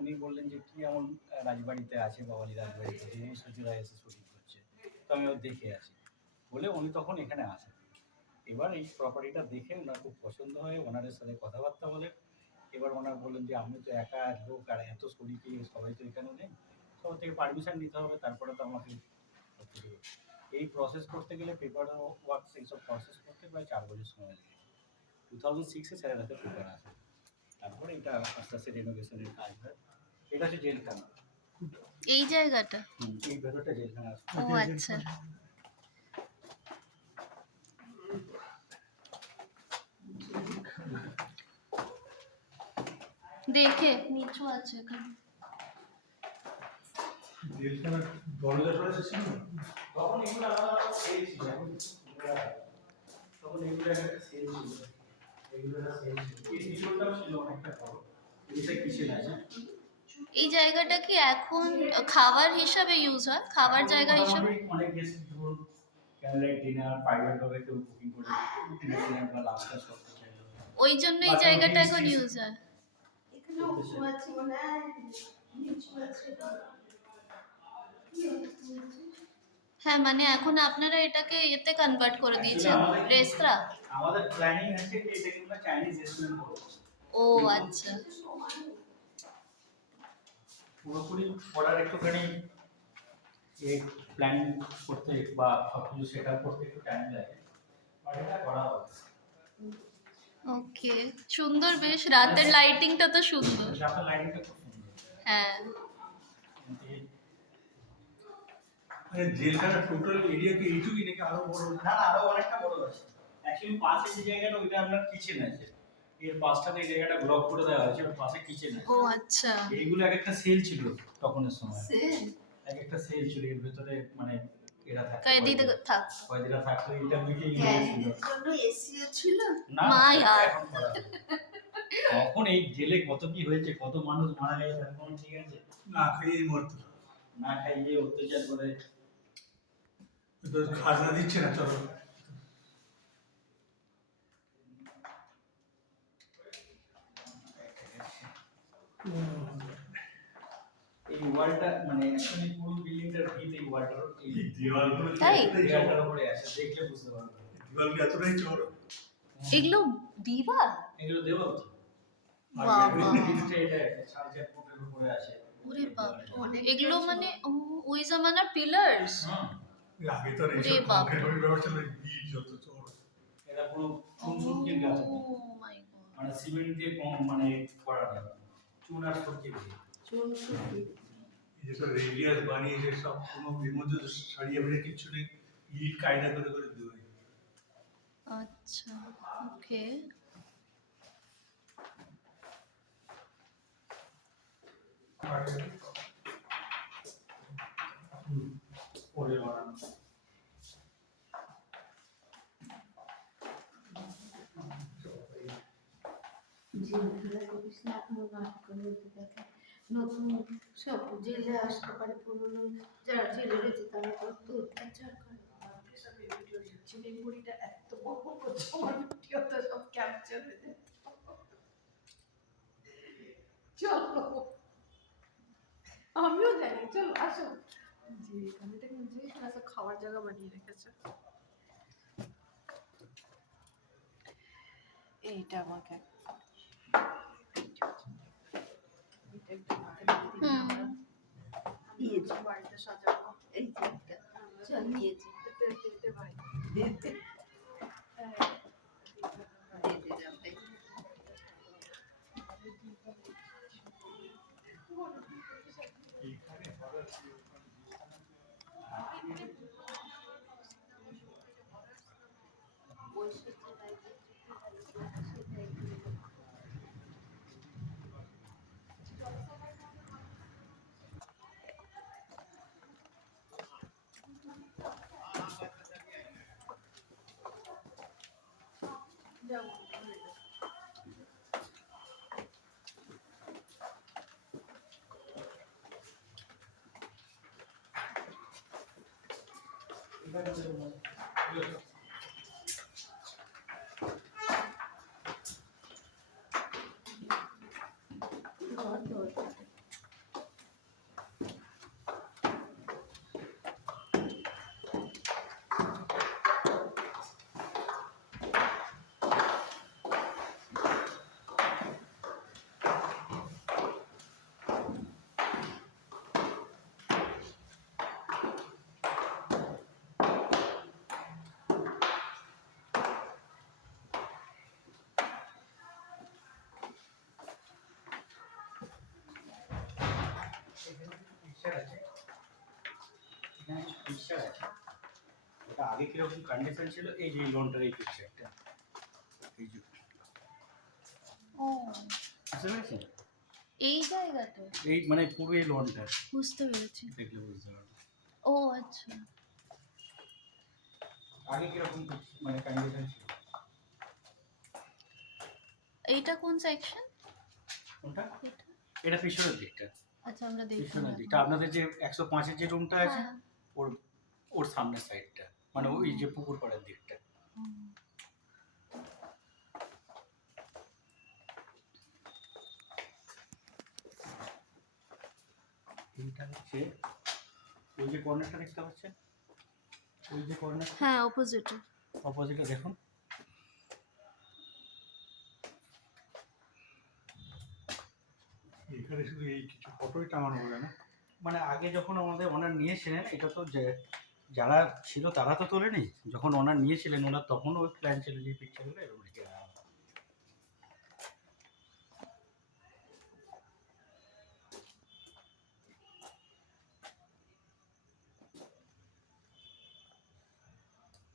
উনি বললেন যে কি এমন রাজবাড়িতে আছে, বাওয়ালি রাজবাড়িতে যে ঐশ্বর্যরা এসে শুটিং করছে, তো আমি দেখে আসি বলে উনি তখন এখানে আসেন। এবার এই প্রপার্টিটা দেখে ওনার খুব পছন্দ হয়, ওনাদের সাথে কথাবার্তা বলেন। এবার ওনার বললেন যে আমি তো একা লোক আর এত শরীকে সবাই তো এখানে নেই, সবার থেকে পারমিশন নিতে হবে, তারপরে তো আমাকে করতে হবে। এই প্রসেস করতে গেলে পেপার ওয়ার্ক এইসব প্রসেস করতে প্রায় 4 বছর সময় লেগে 2006-এ স্যারের হাতে পেপার আসে, তারপরে এটা আস্তে আস্তে রেনোভেশনের কাজ হয়। এটা হচ্ছে জেলখানা। এই জায়গাটা এই ভেতরটা জেলখানা আছে। ও আচ্ছা, দেখে নিচু আছে এখানে। জেলখানা দরজা টরজা ছিল না? তখন এগুলো আলাদা সেল ছিল, তখন এগুলো একটা সেল ছিল, এগুলো একটা সেল ছিল। এই পিছনটাও ছিল অনেকটা বড়, এটা কিচেন আছে। এই জায়গাটা কি এখন খাবার হিসাবে ইউজ হয়, খাবার জায়গা হিসাবে? অনেক গেস্ট ধরুন ক্যান্ডেল ডিনার প্রাইভেট ভাবে কেউ কুকিং করে ডিনার বা লাঞ্চটা করতে চাইলো, ওই জন্য এই জায়গাটা এখন ইউজ হয়। হ্যাঁ, মানে এখন আপনারা এটাকে এতে কনভার্ট করে দিয়েছেন রেস্তোরাঁ। আমাদের প্ল্যানিং আছে যে এটাকে আমরা চাইনিজ রেস্টুরেন্ট করব। ও আচ্ছা, পুরোপুরি করার একটুখানি এই প্ল্যানিং করতে বা সবকিছু সেট আপ করতে একটু টাইম লাগে, বাট এটা করা হবে। ওকে, সুন্দর, বেশ রাতের লাইটিংটা তো সুন্দর। রাতের লাইটিংটা খুব সুন্দর। হ্যাঁ, মানে জেলখানা টোটাল এরিয়া কি এইটুকুই নাকি আরো বড়? না, আরো অনেকটা বড় আছে। অ্যাকচুয়ালি পাশে যে জায়গাটা ওইটা আপনার কিচেন আছে, এর পাশটাতে এই জায়গাটা ব্লক করে দেওয়া হয়েছে, ওর পাশে কিচেন আছে। ও আচ্ছা, এইগুলো এক একটা সেল ছিল তখনের সময়, সেল এক একটা সেল ছিল, এর ভেতরে মানে এরা থাকতো, কয়েদিরা থাক। কয়েদিরা থাকতো, এটা মিটিং ছিল। জন্য এসিও ছিল না, মা ইয়ার। এখন করা হয়। তখন এই জেলে কত কি হয়েছে, কত মানুষ মারা গেছে, তার কোনো ঠিক আছে? না খাইয়ে মরতো, না খাইয়ে অত্যাচার করে। তো খাজনা দিচ্ছে না, চলো। এই ওয়ালটা মানে অ্যাকচুয়ালি পুরো বিল্ডিংটার ভিত এই ওয়ালটার, এই দেওয়ালগুলো তাই? দেওয়ালটার উপরে আছে, দেখলে বুঝতে পারবে। দেওয়ালগুলো এতটাই চড়। এগুলো দিবার? এগুলো দেওয়াল তো। আর বাবা, ভিতরে এটা 4.5 ফুটের উপরে আছে। ওরে বাবা, এগুলো মানে ওই জামানার পিলার্স। হ্যাঁ, আগে তো আর ওরে এইসব বাবা। কংক্রিট ব্যবহার ছিল না, ইট যত চড়। এটা পুরো চুন গাছ, ও মাই গড, মানে সিমেন্ট দিয়ে কম মানে করা না, চুন আর সরকি দিয়ে। চুন সুতি এই যে সব রেডিয়াস বানিয়েছে, সব কোনো এর মধ্যে তো সারিয়ে ফেলে কিচ্ছু নেই, ইট কায়দা করে করে দেওয়া। আচ্ছা, ওকে। পরে বানানো। জেলখানা করিস না, এখনো নাটক করে দেখে নতুন সব জেলে আসতে পারে, পুরনো যারা জেলে রয়েছে তারা কত অত্যাচার করে। সব ভিডিও দিচ্ছে, এই বুড়িটা এত বকবক করছে, আমার ভিডিও তো সব ক্যাপচার হয়ে যেত। চলো, আমিও জানি, চলো আসো। জি, এখানে দেখুন যে একটা খাওয়ার জায়গা বানিয়ে রেখেছে। এইটা আমাকে দিয়েছে বাড়িতে সাজাবো, এই যে একটা চল নিয়েছি, ভাই দিতে যাবে। পিকচার আছে, ওটা আগে কিরকম কন্ডিশন ছিল, এই যে লোনটার এই পিকচারটা, এই যে ও বুঝতে পেরেছেন, এই জায়গাটা এই মানে পুরো এই লোনটা বুঝতে পেরেছি। দেখলে বুঝতে পারবেন ও আচ্ছা, আগে কিরকম মানে কন্ডিশন ছিল। এইটা কোন সেকশন? কোনটা? এটা এটা পিছনের দিকটা, আচ্ছা আমরা দেখি পিছনের দিকটা আপনাদের যে 105-এর যে রুমটা আছে হ্যাঁ। ওর ওর সামনের সাইডটা, মানে ওই যে পুকুর পাড়ের দিকটা। এইটা হচ্ছে ওই যে কর্নারটা দেখতে পাচ্ছেন, ওই যে কর্নার হ্যাঁ অপোজিটে। অপোজিটে দেখুন, এখানে শুধু এই কিছু ফটোই টাঙানো হবে না? মানে আগে যখন আমাদের ওনার নিয়েছিলেন, এটা তো যে যারা ছিল তারা তো তোলেনি, যখন ওনার নিয়েছিলেন ওনার তখন ওই প্ল্যান ছিল যে পিকচারগুলো এরকম রেখে দেওয়া হবে।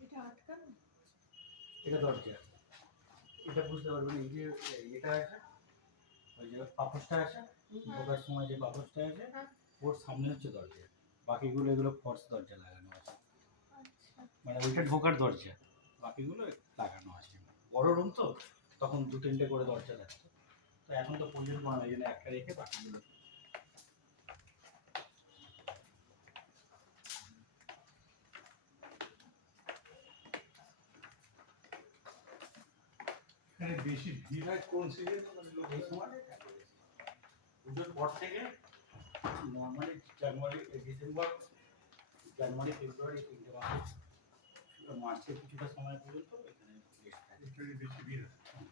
এটা আটকানো? এটা দরজা, এটা বুঝতে পারবেন, এই যে এটা আছে, ওই যে পাপোশটা আছে, ঢোকার সময় যে পাপোশটা আছে ওর সামনে হচ্ছে দরজা, বাকিগুলো এগুলো ফর্স দরজা লাগানো আছে, মানে ওইটা ঢোকার দরজা, বাকিগুলো লাগানো আছে। বড় রুম তো, তখন 2-3টে করে দরজা লাগতো, তো এখন তো প্রয়োজন পড়ে না, এই জন্য একটা রেখে বাকিগুলো। এখানে বেশি ভিড় হয় কোন সিজনে? মানে লোক এই সময় পুজোর পর থেকে নর্মালি জানুয়ারি ডিসেম্বর, জানুয়ারি ফেব্রুয়ারি 3টে মাস, মার্চের কিছুটা সময় পর্যন্ত এখানে বেশ থাকে। এখানে বেশি ভিড় হয়।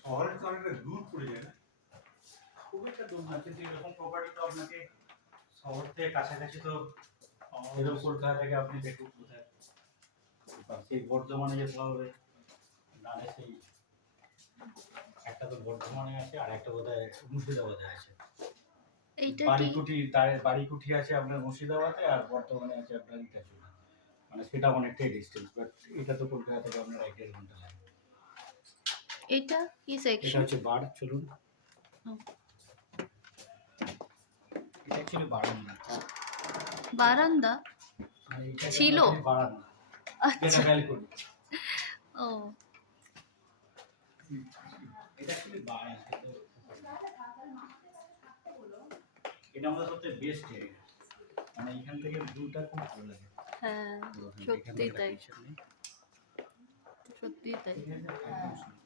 শহরে তো অনেকটা দূর পড়ে যায় না? খুব একটা দূর না, কিন্তু এরকম প্রপার্টি তো আপনাকে শহর থেকে কাছাকাছি তো, এরকম কলকাতা থেকে আপনি দেখুন কোথায়, সেই বর্ধমানে যেতে হবে, নাহলে সেই একটা তো বর্ধমানে আছে আর একটা বোধহয় মুর্শিদাবাদে আছে, এইটা কি? বাড়িকুটি, তার বাড়িকুটি আছে আপনার মুর্শিদাবাদে, আর বর্ধমানে আছে আপনার ইটাচুরা, মানে সেটা অনেকটাই ডিস্টেন্স, বাট এটা তো কলকাতা থেকে আপনার 1-1.5 ঘন্টা লাগে। এটা কি এটা সেকশন? হচ্ছে বার, চলুন, এটা অ্যাকচুয়ালি বারান্দা, বারান্দা মানে এটাকে ছিল? আমরা বলি বারান্দা, আচ্ছা যেটা ব্যালকনি, ও এটা অ্যাকচুয়ালি বারান্দা, এটা আমাদের সবচেয়ে বেস্ট এরিয়া, মানে এখান থেকে ভিউটা খুব ভালো লাগে। হ্যাঁ এখান সত্যি থেকে একটা তাই, picture নিই, সত্যি তাই। ঠিক আছে? একদম সুন্দর।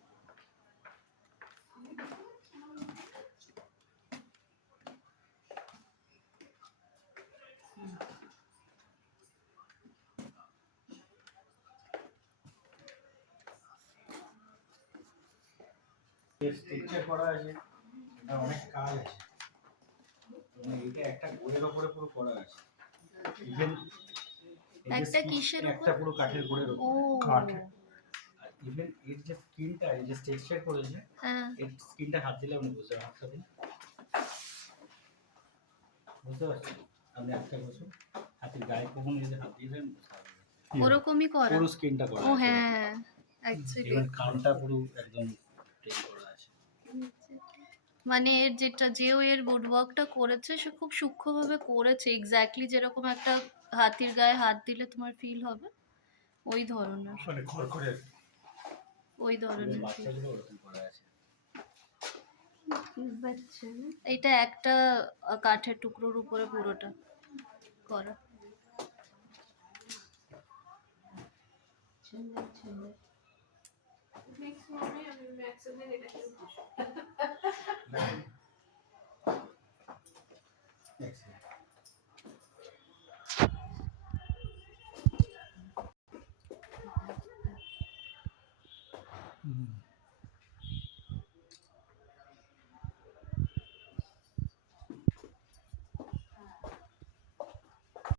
স্ট্রাকচার করা আছে, এটা অনেক কাজ আছে, মানে এটা একটা গোড়ের ওপরে পুরো করা আছে, ইভেন একটা কিসের উপর? একটা পুরো কাঠের গোড়ের ও ওপর কাঠ, আর ইভেন এর যে স্কিনটা, এই যে স্ট্রাকচার করেছে, হ্যাঁ এর স্কিনটা হাত দিলে আপনি বুঝতে পারবেন, হাতটা দিন, বুঝতে পারছেন, আপনি হাতটা বসুন, হাতের গায়ে কখন যদি হাত দিয়ে দেন বুঝতে পারবেন, ওরকমই করা। পুরো স্কিনটা করা ও আছে, হ্যাঁ অ্যাকচুয়ালি ইভেন কানটা পুরো একদম ট্রেন করা আছে। মানে এর যেটা যে ও এর উডওয়ার্কটা করেছে সে খুব সূক্ষ্মভাবে করেছে, এক্স্যাক্টলি যেরকম একটা হাতির গায়ে হাত দিলে তোমার ফিল হবে ওই ধরনের, মানে খড়খড়ে ওই ইভেন ধরনের feel। বাচ্চাগুলো ওরকম করা আছে। বাচ্চা না? এটা একটা কাঠের টুকরোর উপরে পুরোটা করা। সুন্দর সুন্দর। Next morning, I will make something that I can push.